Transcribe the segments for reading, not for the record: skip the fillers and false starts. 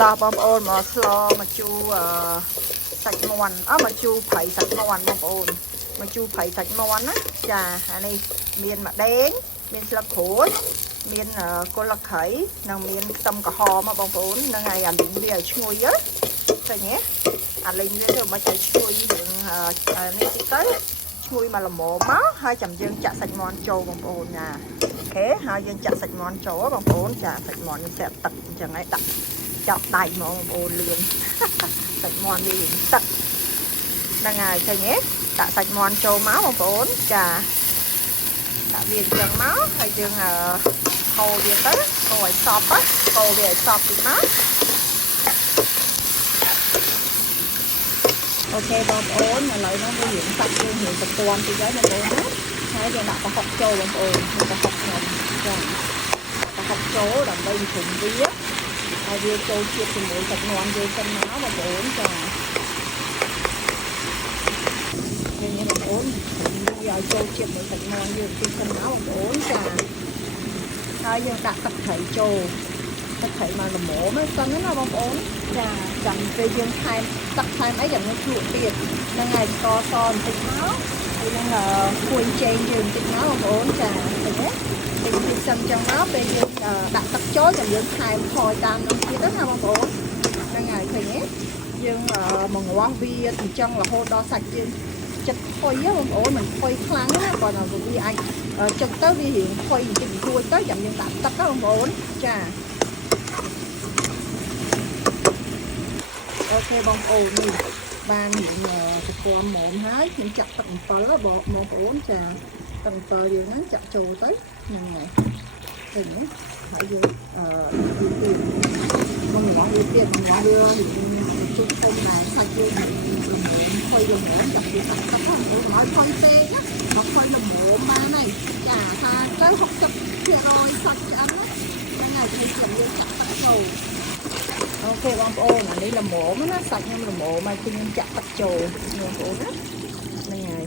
តោះបងប្អូនមកស្លមកជូរសាច់មាន់មកជូរប្រៃសាច់មាន់បងប្អូនមកជូរប្រៃសាច់មាន់ណាចាអានេះមានម្ដេងមានស្លឹកក្រូចមានគល់ខៃនិងមានខ្ទឹមក្រហមបងប្អូននឹងឲ្យអាលីងវាឲ្យឈ្ងុយឃើញទេអាលីងវាទៅមកឲ្យឈ្ងុយរឿងនេះតិចទៅឈ្ងុយមកល្មមមកហើយចាំយើងចាក់សាច់មាន់ចូលបងប្អូនណាអូខេហើយយើងចាក់សាច់មាន់ចូលបងប្អូនចាសាច់មាន់យើងចាក់ទឹកអញ្ចឹងហើយដាក់ចាប់ដៃមកបងប្អូនលឿនសាច់មាន់វាទឹកហ្នឹងហើយឃើញទេដាក់សាច់មាន់ចូលមកបងប្អូនចាដាក់វាអញ្ចឹងមកហើយយើងកូរវាទៅកូរឲ្យសព្វកូរវាឲ្យសព្វតិចមកអូខេបងប្អូនឥឡូវនេះវារៀងសាច់យើងរៀងបន្ទាន់តិចហើយបងប្អូនណាហើយយើងដាក់ប្រហុកចូលបងប្អូនប្រហុកខ្ញុំចាប្រហុកចូលដើម្បីជុំវាហើយវាចូលជាតិជាមួយសាច់មាន់យើងសិនមកបងប្អូនចានេះបងប្អូនវាឲ្យចូលជាតិជាមួយសាច់មាន់យើងទីសិនមកបងប្អូនចាហើយយើងដាក់ទឹកត្រីចូលទឹកត្រីមកល្មមហ្នឹងណាបងប្អូនចាចាំពេលយើងថែមទឹកថែមអីយ៉ាងនេះជ្រក់ទៀតហ្នឹងហើយស្ករសបន្តិចមកហើយនឹងគួយចេងយើងបន្តិចមកបងប្អូនចាឃើញទេពេលយើងសិនចឹងមកពេលយើងដាក់ទឹកចូលចាំយើងថែមថយតាមនោះទៀតណាបងប្អូនហ្នឹងហើយឃើញទេយើងមកងាស់វាទីចឹងរហូតដល់សាច់យើងចិត្តផុយបងប្អូនមិនផុយខ្លាំងណាគាត់ថាវាអាចចឹងទៅវារៀងផុយបន្តិចបន្តួចទៅចាំយើងដាក់ទឹកណាបងប្អូនចាអូខេបងប្អូននេះបានចំពោះហ្មងហើយខ្ញុំចាក់ទឹកអំពិលបងប្អូនចាទឹកអំពិលយើងហ្នឹងចាក់ចូលទៅហ្នឹងហើយឃើញទេហើយយើងមកងវាទៀតមកវាជុំធំដែរសាច់យើងផុយល្មមចាក់វាសាច់ទឹកហ្នឹងឲ្យផងពេកណាមកផុយល្មមបានហើយចាថាទៅ60%សាច់ឆ្អិនណាហ្នឹងហើយគេចាំយើងចាក់ទឹកចូលអូខេបងប្អូនអានេះល្មមណាសាច់ខ្ញុំល្មមហើយខ្ញុំចាក់ទឹកចូលបងប្អូនណាហ្នឹងហើយ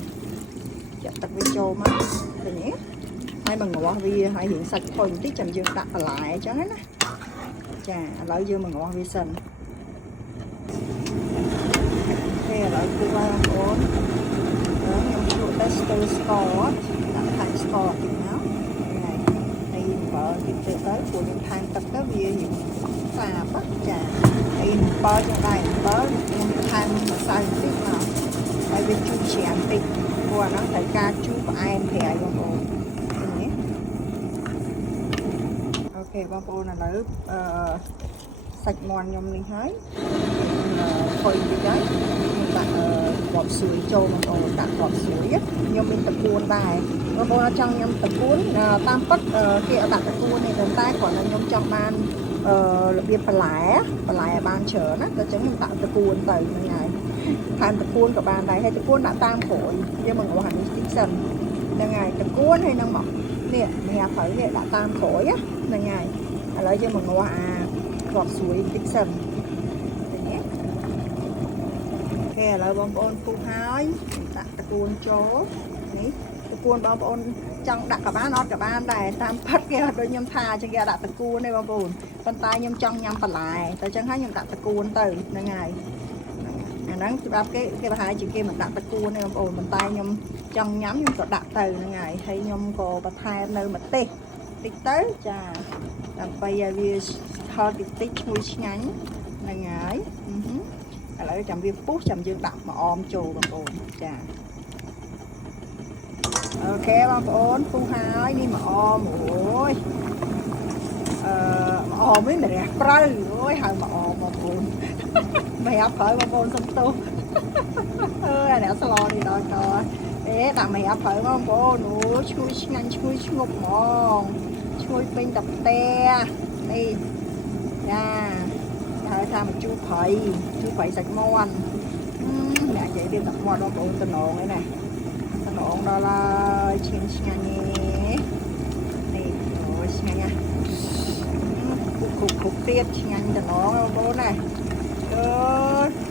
ចាក់ទឹកវាចូលមកឃើញទេហើយមកងាស់វាហើយរៀងសាច់ផុយបន្តិចចាំយើងដាក់បន្លែអញ្ចឹងណាចាឥឡូវយើងមកងាស់វាសិនអូខេឥឡូវគឺបងប្អូនខ្ញុំជ្រក់តែស្ទើរស្ករដាក់ថែមស្ករតិចមកហ្នឹងហើយអំបិលតិចទៅព្រោះយើងថែមទឹកទៅវារៀងសាបចាហើយអំបិលយើងដែរអំបិលខ្ញុំថែមម្សៅបន្តិចមកហើយវាជូរច្រាំបន្តិចព្រោះអាហ្នឹងត្រូវការជូរផ្អែមប្រៃបងប្អូនអូខេបងប្អូនឥឡូវសាច់មាន់ខ្ញុំនេះហើយផុយតិចហើយខ្ញុំដាក់គ្រាប់ស្រួយចូលបងប្អូនដាក់គ្រាប់ស្រួយខ្ញុំមានតពួនដែរបងប្អូនអត់ចង់ញ៉ាំតពួនតាមពិតគេអត់ដាក់តពួនទេតែគ្រាន់តែខ្ញុំចង់បានរបៀបបន្លែបានច្រើនណាតែអញ្ចឹងខ្ញុំដាក់តពួនទៅហ្នឹងហើយថែមតពួនក៏បានដែរហើយតពួនដាក់តាមក្រួយយើងមកងាស់អានេះតិចសិនហ្នឹងហើយតពួនហើយនឹងមកនេះនេះអាត្រូវនេះដាក់តាមក្រួយហ្នឹងហើយឥឡូវយើងមកងាស់អាគ្រាប់ស្រួយតិចសិនអូខេឥឡូវបងប្អូនពុះហើយដាក់តពួនចូលនេះតពួនបងប្អូនចង់ដាក់ក៏បានអត់ក៏បានដែរតាមផិតគេអត់ដូចខ្ញុំថាចឹងគេដាក់តពួនទេបងប្អូនប៉ុន្តែខ្ញុំចង់ញ៉ាំបន្លែតែអញ្ចឹងហើយខ្ញុំដាក់តពួនទៅហ្នឹងហើយអាហ្នឹងសម្រាប់គេប្រហែលជាគេមិនដាក់តពួនទេបងប្អូនប៉ុន្តែខ្ញុំចង់ញ៉ាំខ្ញុំក៏ដាក់ទៅហ្នឹងហើយខ្ញុំក៏បន្ថែមនៅម្ទេសតិចទៅចាដើម្បីឲ្យវាហឹរតិចឈ្ងុយឆ្ងាញ់ហ្នឹងហើយឥឡូវចាំវាពុះចាំយើងដាក់ម្អមចូលបងប្អូនចាអូខេបងប្អូនពុះហើយនេះម្អមអូយម្អមនេះម្រះប្រៅអូយហើយម្អមបងប្អូនម្រះប្រៅបងប្អូនសុំទោសអើយអានេះស្លនេះដល់តដាក់ម្រះប្រៅបងប្អូនអូឈ្ងុយឆ្ងាញ់ឈ្ងុយឆ្ងប់ហ្មងឈ្ងុយពេញតាផ្ទះនេះចាហើយថាមកជូរប្រៃសាច់មាន់អ្នកនិយាយរៀបដាក់មាត់បងប្អូនតំណងឯណាតំណងដល់ហើយឆ្ងាញ់នេះអូយឆ្ងាញ់ណាគ្រប់ទៀតឆ្ងាញ់តំណងបងប្អូនណាអើយ